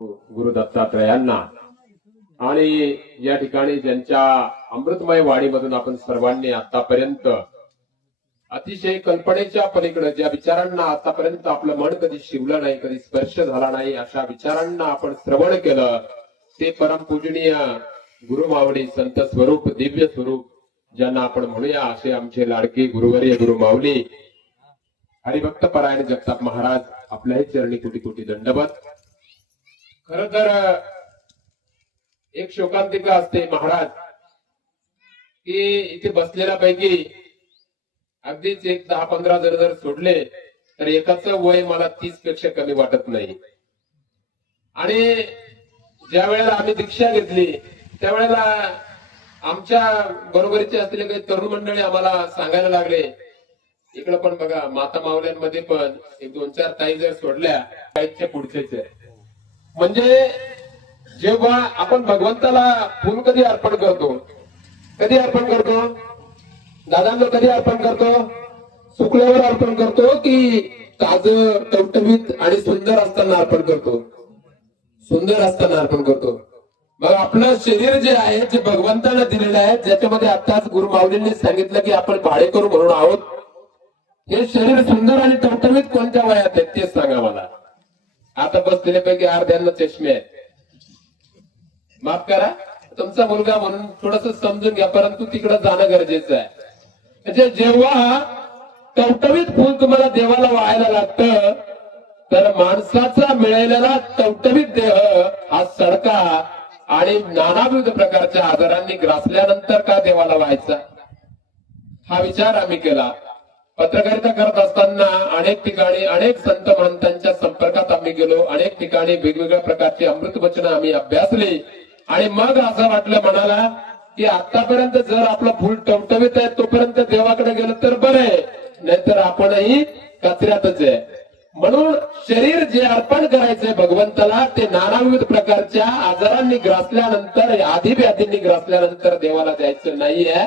गुरु दत्तात्रयांना आणि या ठिकाणी ज्यांच्या अमृतमय वाणीमधून आपण सर्वांनी आतापर्यंत अतिशय कल्पनेच्या पलीकडे ज्या विचारांना आतापर्यंत आपलं मन कधी शिवलं नाही, कधी स्पर्श झाला नाही, अशा विचारांना आपण श्रवण केलं, ते परमपूजनीय गुरुमावली संत स्वरूप, दिव्य स्वरूप ज्यांना आपण म्हणूया असे आमचे लाडके गुरुवर्य गुरुमाऊली हरिभक्त परायण जगताप महाराज, आपल्याही चरणी कोटी कोटी दंडवत. खर तर एक शोकांतिका असते महाराज की इथे बसलेल्यापैकी अगदीच एक 10-15 जर सोडले तर एकाचं वय मला 30 पेक्षा कमी वाटत नाही. आणि ज्या वेळेला आम्ही दीक्षा घेतली त्यावेळेला आमच्या बरोबरीचे असलेले काही तरुण मंडळी आम्हाला सांगायला लागले, इकडे पण बघा माता मावल्यांमध्ये पण एक 2-4 ताई जर सोडल्या काहीच्या पुढचेच आहे. म्हणजे जेव्हा आपण भगवंताला फुल कधी अर्पण करतो, कधी अर्पण करतो दादांना, कधी अर्पण करतो, सुकल्यावर अर्पण करतो की ताजं टवटवीत आणि सुंदर असताना अर्पण करतो? सुंदर असताना अर्पण करतो. मग आपलं शरीर जे आहे, जे भगवंताला दिलेलं आहे, ज्याच्यामध्ये आताच गुरु माऊलींनी सांगितलं की आपण भाडेकरू म्हणून आहोत, हे शरीर सुंदर आणि टवटवीत कोणत्या वयात आहेत तेच सांगा मला. आता बसलेल्यापैकी अर्ध्यांना चष्मे आहेत. माफ करा, तुमचा मुलगा म्हणून थोडस समजून घ्या, परंतु तिकडे जाणं गरजेचं आहे. म्हणजे जेव्हा टवटवीत फुल तुम्हाला देवाला वाहायला लागतं, तर माणसाचा मिळालेला टवटवीत देह हा सडका आणि नानाविध प्रकारच्या आजारांनी ग्रासल्यानंतर का देवाला व्हायचा, हा विचार आम्ही केला. पत्रकारिता करत असताना अनेक ठिकाणी अनेक संत महंतांच्या संपर्कात आम्ही गेलो, अनेक ठिकाणी वेगवेगळ्या प्रकारची अमृत वचनं आम्ही अभ्यासली. आणि मग असं वाटलं मनाला की आतापर्यंत जर आपलं फुल टवटवीत आहे तोपर्यंत देवाकडे गेलं तर बरं आहे, नाहीतर आपणही कचऱ्यातच आहे. म्हणून शरीर जे अर्पण करायचंय भगवंताला, ते नानाविध प्रकारच्या आजारांनी ग्रासल्यानंतर, आधीव्याधींनी ग्रासल्यानंतर देवाला द्यायचं नाहीये.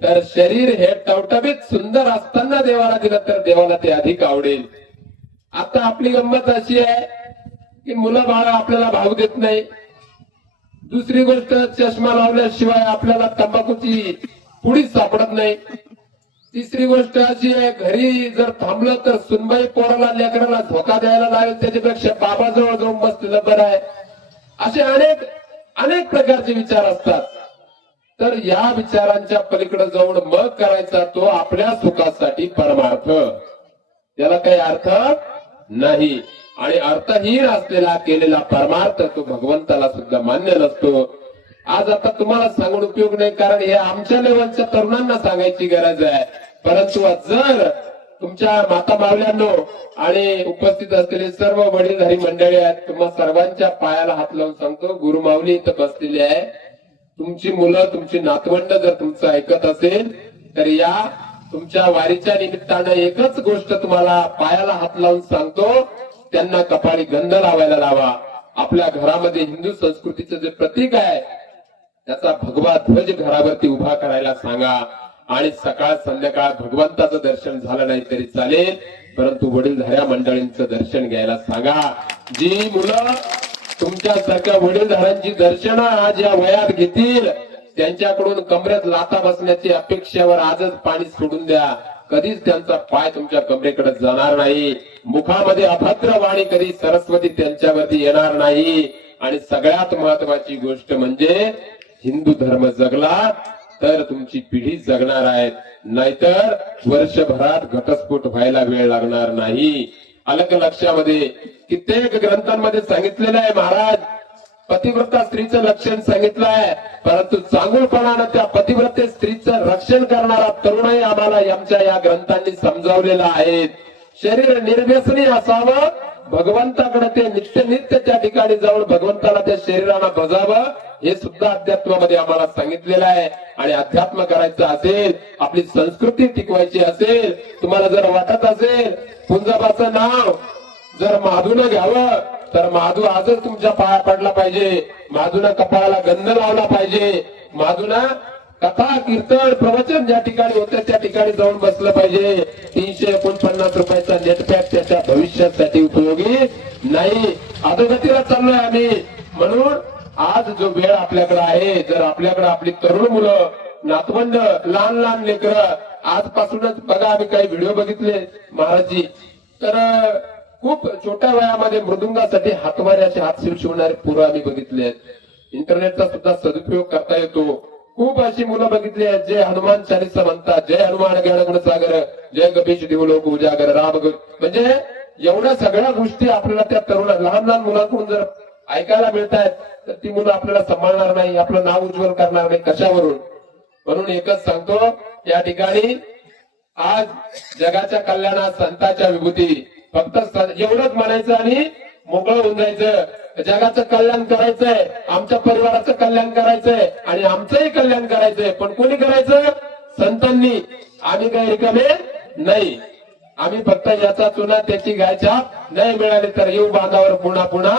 तर शरीर हे टवटवीत सुंदर असताना देवाला दिलं तर देवाला ते अधिक आवडेल. आता आपली गंमत अशी आहे की मुलं बाळ आपल्याला भाव देत नाही. दुसरी गोष्ट, चष्मा लावल्याशिवाय आपल्याला तंबाखूची पुडीच सापडत नाही. तिसरी गोष्ट अशी आहे, घरी जर थांबलं तर सुनबाई पोराला लेकराला धोका द्यायला लागेल, त्याच्यापेक्षा बाबाजवळ जाऊन बसलेलं बरं आहे. असे अनेक अनेक प्रकारचे विचार असतात. तर या विचारांच्या पलीकडे जाऊन मग करायचा तो आपल्या सुखासाठी परमार्थ, त्याला काही अर्थ नाही. आणि अर्थहीन असलेला केलेला परमार्थ तो भगवंताला सुद्धा मान्य नसतो. आज आता तुम्हाला सांगून उपयोग नाही, कारण हे आमच्या लेवलच्या तरुणांना सांगायची गरज आहे. परंतु जर तुमच्या माता मावल्यांनो आणि उपस्थित असलेले सर्व वडीलधारी मंडळी आहेत, तुम्हा सर्वांच्या पायाला हात लावून सांगतो, गुरुमाऊली इथं बसलेली आहे. तुमची मुलं, तुमची नातवंड जर तुमचं ऐकत असेल तर या तुमच्या वारीच्या निमित्तानं एकच गोष्ट तुम्हाला पायाला हात लावून सांगतो, त्यांना कपाळी गंध लावायला लावा. आपल्या घरामध्ये हिंदू संस्कृतीचं जे प्रतीक आहे त्याचा भगवा ध्वज घरावरती उभा करायला सांगा. आणि सकाळ संध्याकाळ भगवंताचं दर्शन झालं नाही तरी चालेल, परंतु वडीलधाऱ्या मंडळींचं दर्शन घ्यायला सांगा. जी मुलं तुमच्यासारख्या वडीलधाऱ्यांची दर्शनं ज्या वयात घेतील त्यांच्याकडून कमरेत लाथा बसण्याची अपेक्षेवर आजच पाणी सोडून द्या. कधीच त्यांचा पाय तुमच्या कमरेकडे जाणार नाही. मुखामध्ये अभद्र वाणी कधी सरस्वती त्यांच्यावरती येणार नाही. आणि सगळ्यात महत्वाची गोष्ट म्हणजे हिंदू धर्म जगला तर तुमची पिढी जगणार आहे, नाहीतर वर्षभरात घटस्फोट व्हायला वेळ लागणार नाही. अलग लक्षामध्ये कित्येक ग्रंथांमध्ये सांगितलेलं आहे महाराज, पतिव्रता स्त्रीचं लक्षण सांगितलं आहे, परंतु चांगुलपणानं त्या पतिव्रते स्त्रीचं रक्षण करणारा तरुणही आम्हाला आमच्या या ग्रंथांनी समजावलेला आहे. शरीर निर्व्यसनी असावं, भगवंताकडे ते नित्य त्या ठिकाणी जाऊन भगवंताला त्या शरीराला भजावं, हे सुद्धा अध्यात्मामध्ये आम्हाला सांगितलेलं आहे. आणि अध्यात्म करायचं असेल, आपली संस्कृती टिकवायची असेल, तुम्हाला जर वाटत असेल पुंजाबाचं नाव जर माधूनं घ्यावं तर माधू आजच तुमच्या पाया पडला पाहिजे, माधूनं कपाळाला गंध लावला पाहिजे, माधूनं कथा कीर्तन प्रवचन ज्या ठिकाणी होते त्या ठिकाणी जाऊन बसलं पाहिजे. 349 रुपयाचा नेटपॅक त्याच्या भविष्यासाठी उपयोगी नाही, अधोगतीला चाललोय आम्ही. म्हणून आज जो वेळ आपल्याकडे आहे, जर आपल्याकडे आपली तरुण मुलं, नातवंड, लहान लहान लेकरं, आजपासूनच बघा, आम्ही काही व्हिडिओ बघितले महाराजजी, तर खूप छोट्या वयामध्ये मृदुंगासाठी हातवारे असे हात शिवणारे पोरं आम्ही बघितले आहेत. इंटरनेटचा सुद्धा सदुपयोग करता येतो. खूप अशी मुलं बघितली आहेत जे हनुमान चालीसा म्हणतात, जय हनुमान ज्ञान गुण सागर, जय कपीश देवलोक उजागर, राम म्हणजे एवढ्या सगळ्या गोष्टी आपल्याला त्या तरुण लहान लहान मुलांकडून जर ऐकायला मिळत आहेत, तर ती मुलं आपल्याला सांभाळणार नाही, आपलं नाव उज्ज्वल करणार नाही, कशावरून. म्हणून एकच सांगतो, या ठिकाणी आज जगाच्या कल्याणात संतांच्या विभूती फक्त एवढंच म्हणायचं आणि मोकळं होऊन जायचं. जगाचं कल्याण करायचंय, आमच्या परिवाराचं कल्याण करायचंय आणि आमचंही कल्याण करायचंय. पण कोणी करायचं? संतांनी. आम्ही काही रिकामे नाही. आम्ही फक्त याचा चुना त्याची गायछाप नाही मिळाली तर येऊ बांधावर पुन्हा पुन्हा,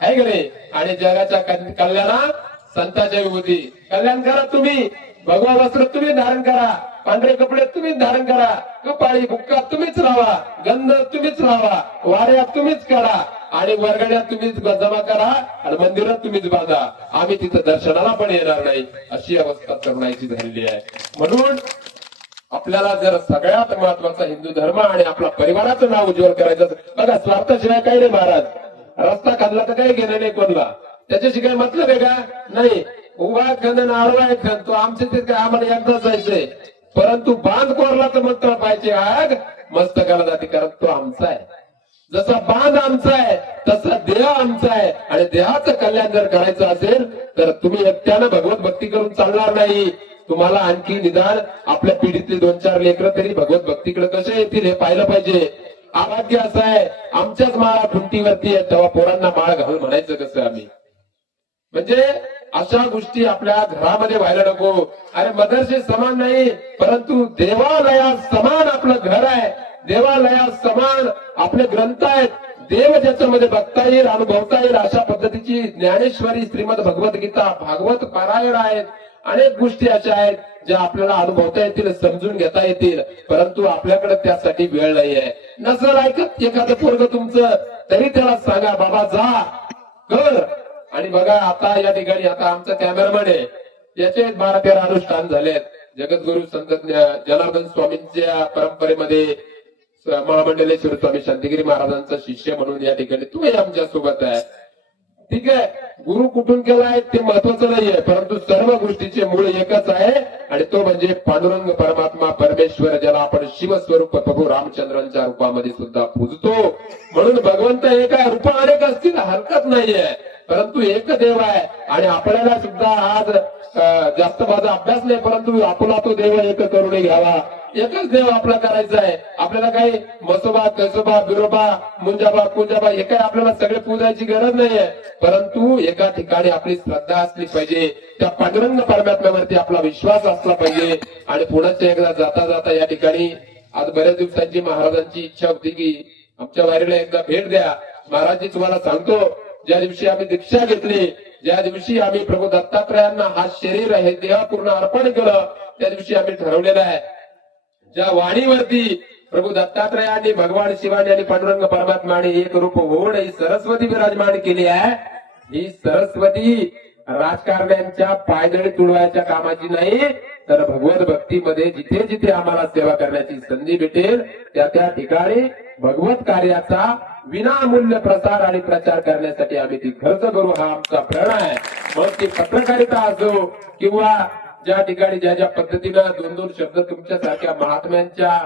आहे की नाही. आणि जगाच्या कल्याणात संतांच्या विभूती. कल्याण करा तुम्ही, भगवा वस्त्र तुम्ही धारण करा, पांढरे कपडे तुम्हीच धारण करा, कपाळी बुक्का तुम्हीच लावा, गंध तुम्हीच लावा, वाऱ्यात तुम्हीच करा आणि वर्गण्यात तुम्हीच जमा करा आणि मंदिरात तुम्हीच बांधा. आम्ही तिथं दर्शनाला पण येणार नाही, अशी अवस्था तरुणाईची झालेली आहे. म्हणून आपल्याला जर सगळ्यात महत्वाचा हिंदू धर्म आणि आपला परिवाराचं नाव उज्ज्वल करायचं, बघा स्वार्थाशिवाय काही नाही महाराज. रस्ता खाल्ला तर काही घेणं नाही कोणला, त्याच्याशी काही मतलब आहे का? नाही. उभा खंदन आडवा खंद, तो आमचे ते काय आम्हाला एकदा जायचंय, परंतु बांध कोरला तर मग पाहिजे आग मस्तकाला जाते, कारण तो आमचा आहे. जसा बांध आमचा आहे तसा देह आमचा आहे. आणि देहाचं कल्याण जर करायचं असेल तर तुम्ही एकट्यानं भगवत भक्ती करून चालणार नाही. तुम्हाला आणखी निदान आपल्या पिढीतले 2-4 लेकरं तरी भगवत भक्तीकडे कसे येतील हे पाहिलं पाहिजे. आभाग्य असं आहे, आमच्याच माळा खुंटीवरती आहे, तेव्हा पोरांना माळ घाल म्हणायचं कसं आम्ही? म्हणजे अशा गोष्टी आपल्या घरामध्ये व्हायला नको. अरे मदरसे समान नाही, परंतु देवालया समान आपलं घर आहे, देवालया समान आपले ग्रंथ आहेत. देव ज्याच्यामध्ये बघता येईल, अनुभवता येईल अशा पद्धतीची ज्ञानेश्वरी, श्रीमद भगवद्गीता, भागवत पारायण आहेत. अनेक गोष्टी अशा आहेत ज्या आपल्याला अनुभवता येतील, समजून घेता येतील, परंतु आपल्याकडे त्यासाठी वेळ नाही आहे. नसेल ऐकत एखादं पोरग तुमचं, तरी त्याला सांगा बाबा जा कर. आणि बघा आता या ठिकाणी आता आमचा कॅमेरामॅन आहे, याचे 12-13 अनुष्ठान झालेत. जगद्गुरु संत जनार्दन स्वामींच्या परंपरेमध्ये महामंडलेश्वर स्वामी शांतिगिरी महाराजांचा शिष्य म्हणून या ठिकाणी तुम्ही आमच्या सोबत आहे. ठीक आहे, गुरु कुठून केलाय ते महत्वाचं नाहीये, परंतु सर्व गोष्टीचे मूळ एकच आहे आणि तो म्हणजे पांडुरंग परमात्मा परमेश्वर, ज्याला आपण शिवस्वरूप प्रभू रामचंद्रांच्या रूपामध्ये सुद्धा पूजतो. म्हणून भगवंत एक आहे, रूप अनेक असतील हरकत नाहीये, परंतु एक देव आहे. आणि आपल्याला सुद्धा आज जास्त माझा अभ्यास नाही, परंतु आपला तो देव एक करून घ्यावा. एकच देव आपला करायचा आहे. आपल्याला काही मसोबा, कसोबा, बिरोबा, मुंजाबा, कुंजाबा हे काही आपल्याला सगळे पूजायची गरज नाहीये, परंतु एका ठिकाणी आपली श्रद्धा असली पाहिजे. त्या पांडुरंग परमात्म्यावरती आपला विश्वास असला पाहिजे. आणि पुण्याच्या एकदा जाता जाता या ठिकाणी आज बऱ्याच दिवसांची महाराजांची इच्छा होती की आमच्या वारीला एकदा भेट द्या. महाराजजी तुम्हाला सांगतो, ज्या दिवशी आम्ही दीक्षा घेतली, ज्या दिवशी आम्ही प्रभू दत्तात्रयांना हा शरीर हे देह पूर्ण अर्पण केलं, त्या दिवशी आम्ही ठरवलेलं आहे, ज्या वाणीवरती प्रभू दत्तात्रयांनी भगवान शिवानी आणि पांडुरंग परमात्माने एक रूप होऊन ही सरस्वती विराजमान केली आहे, ही सरस्वती राजकारण्यांच्या पायदळी तुडवायच्या कामाची नाही, तर भगवत भक्तीमध्ये जिथे जिथे आम्हाला सेवा करण्याची संधी भेटेल त्या त्या ठिकाणी भगवत कार्याचा विनामूल्य प्रसार आणि प्रचार करण्यासाठी आम्ही ती खर्च करू, हा आमचा प्रण आहे. मग ती पत्रकारिता असो किंवा ज्या ठिकाणी ज्या ज्या पद्धतीनं 2-2 शब्द तुमच्यासारख्या महात्म्यांच्या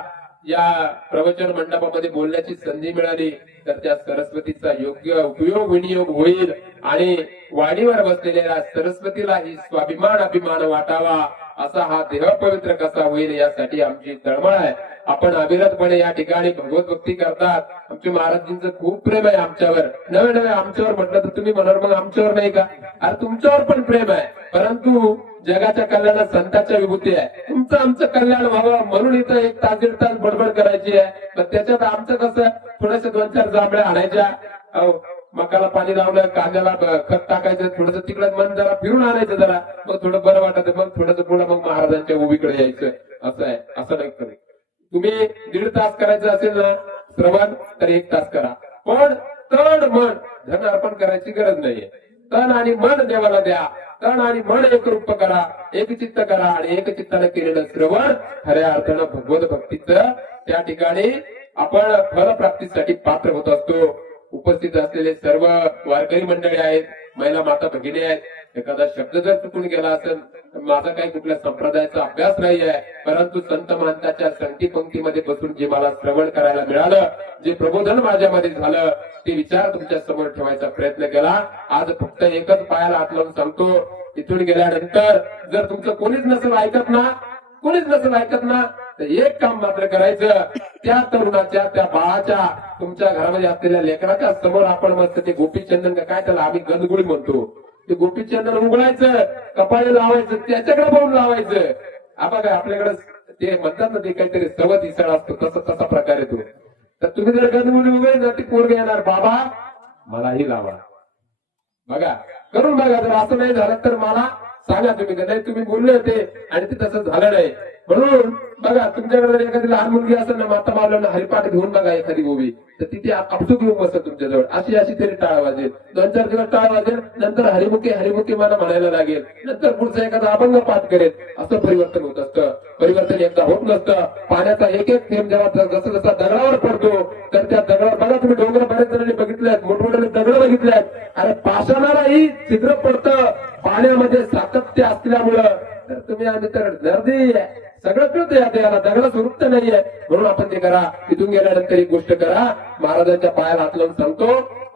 या प्रवचन मंडपामध्ये बोलण्याची संधी मिळाली, तर त्या सरस्वतीचा योग्य उपयोग विनियोग होईल आणि वाणीवर बसलेल्या सरस्वतीला ही स्वाभिमान अभिमान वाटावा, असा हा देह पवित्र कसा होईल यासाठी आमची तळमळ आहे. आपण अविरतपणे या ठिकाणी भगवत भक्ती करतात. आमच्या महाराजींचं खूप प्रेम आहे आमच्यावर. नवे नवे आमच्यावर म्हटलं तर तुम्ही म्हणाल मग आमच्यावर नाही का? अरे तुमच्यावर पण प्रेम आहे, परंतु जगाच्या कल्याणात संतांच्या विभूती आहे. तुमचं आमचं कल्याण व्हावं म्हणून इथं 1 तास 1.5 तास बडबड करायची आहे. पण त्याच्यात आमचं कसं थोडेसे 2-4 जांभळ्या आणायच्या, मकाला पाणी लावलं, कांद्याला खत टाकायचं, थोडंसं तिकडे मन जरा फिरून आणायचं, जरा मग थोडं बरं वाटत, मग थोडंसं पुढं मग महाराजांच्या उभीकडे यायचं. असं आहे, असं नाही करू. तुम्ही 1.5 तास करायचं असेल ना श्रवण तर 1 तास करा, पण तन मन, धन अर्पण करायची गरज नाहीये. तन आणि मन देवाला द्या. तन आणि मन एकरूप करा, एकचित्त करा आणि एकचित्ताने केलेलं श्रवण खऱ्या अर्थानं भगवत भक्तीचं त्या ठिकाणी आपण फलप्राप्तीसाठी पात्र होत असतो. उपस्थित असलेले सर्व वारकरी मंडळी आहेत, महिला माता भगिनी आहेत. एखादा शब्द जर चुकून गेला असेल तर माझा काही कुठल्या संप्रदायाचा अभ्यास नाही आहे, परंतु संत महंताच्या संगती पंक्तीमध्ये बसून जे मला श्रवण करायला मिळालं, जे प्रबोधन माझ्यामध्ये झालं, ते विचार तुमच्या समोर ठेवायचा प्रयत्न केला. आज फक्त एकच पायाला हात लावून सांगतो, इथून गेल्यानंतर जर तुमचं कोणीच नसेल ऐकत ना तर एक काम मात्र करायचं, त्या तरुणाच्या त्या बाळाच्या तुमच्या घरामध्ये असलेल्या लेकराच्या समोर आपण मस्त ते गोपीचंदन का काय त्याला आम्ही गंधगुळी म्हणतो, ते गोपीचंदन उघडायचं, कपाळी लावायचं, त्याच्याकडे पाहून लावायचं. आपण काय आपल्याकडे ते म्हणतात ना, ते काहीतरी सवत इसळ असतो, तसा प्रकार येतो. तर तुम्ही जर गंधगुळी उघडली ना, ती पोरग येणार, बाबा मलाही लावा. बघा करून बघा, जर असं नाही झालं तर मला सांगा तुम्ही, नाही तुम्ही बोलले होते आणि ते तसं झालं नाही. म्हणून बघा, तुमच्याकडे जर एखादी लहान मुलगी असेल ना, माता मावल्यानं हरिपाठ घेऊन बघा एखादी गोबी, तर तिथे आपसूक घेऊन बसत तुमच्याजवळ, अशी तरी टाळ वाजेल. 2-4 दिवस टाळ वाजेल, नंतर हरिमुखी मला म्हणायला लागेल, नंतर पुढचा एखादा अभंग पाठ करेल. असं परिवर्तन होत असतं. परिवर्तन एकदा होत नसतं. पाण्याचा एक एक थेंब जेव्हा जसा दगडावर पडतो, तर त्या दगडावर बघा, तुम्ही डोंगर बऱ्याच जणांनी बघितल्यात, मोठमोठे दगड बघितल्यात. अरे पाषाणालाही छिद्र पडतं पाण्यामध्ये सातत्य असल्यामुळं. तर तुम्ही आम्ही तर नदी सगळं कळतं, याला दगड स्वरूप तर नाहीये. म्हणून आपण ते करा. इथून गेल्यानंतर एक गोष्ट करा, महाराजांच्या पायाला हात लावून सांगतो,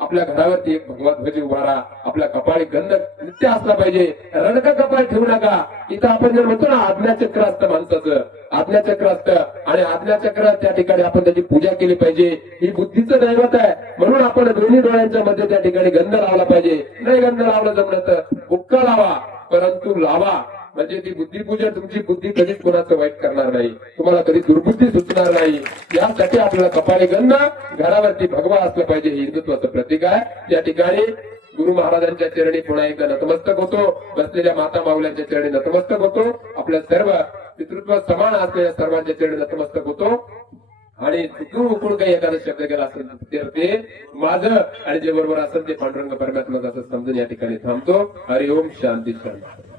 आपल्या घरावरती एक भगवत ध्वज उभारा. आपल्या कपाळी गंध नित्य असला पाहिजे, रडका कपाळ ठेवू नका. इथं आपण जर म्हणतो ना, आज्ञाचक्र असतं माणसाचं, आज्ञाचक्र असतं, आणि आज्ञाचक्र त्या ठिकाणी आपण त्याची पूजा केली पाहिजे. ही बुद्धीचं दैवत आहे. म्हणून आपण दोन्ही डोळ्यांच्या मध्ये त्या ठिकाणी गंध लावला पाहिजे. नाही गंध लावला जमलं तर बुक्का लावा, परंतु लावा. म्हणजे ती बुद्धिपूजा, तुमची बुद्धी कधीच कोणाचं वाईट करणार नाही, तुम्हाला कधी दुर्बुद्धी सुचणार नाही. यासाठी आपल्याला कपाळी गंध, घरावरती भगवा असलं पाहिजे. हे हिंदुत्वाचं प्रतीक आहे. या ठिकाणी गुरु महाराजांच्या चरणी पुन्हा एकदा नतमस्तक होतो. बसलेल्या माता माऊल्यांच्या चरणी नतमस्तक होतो. आपल्या सर्व पितृत्व समान असलेल्या सर्वांच्या चरणी नतमस्तक होतो. आणि चुकून उकून काही एखादा शब्द गेला असेल तर ते माझं आणि जे बरोबर असेल ते पांडुरंग परमात्मा असं समजून या ठिकाणी थांबतो. हरिओम, शांती शांती.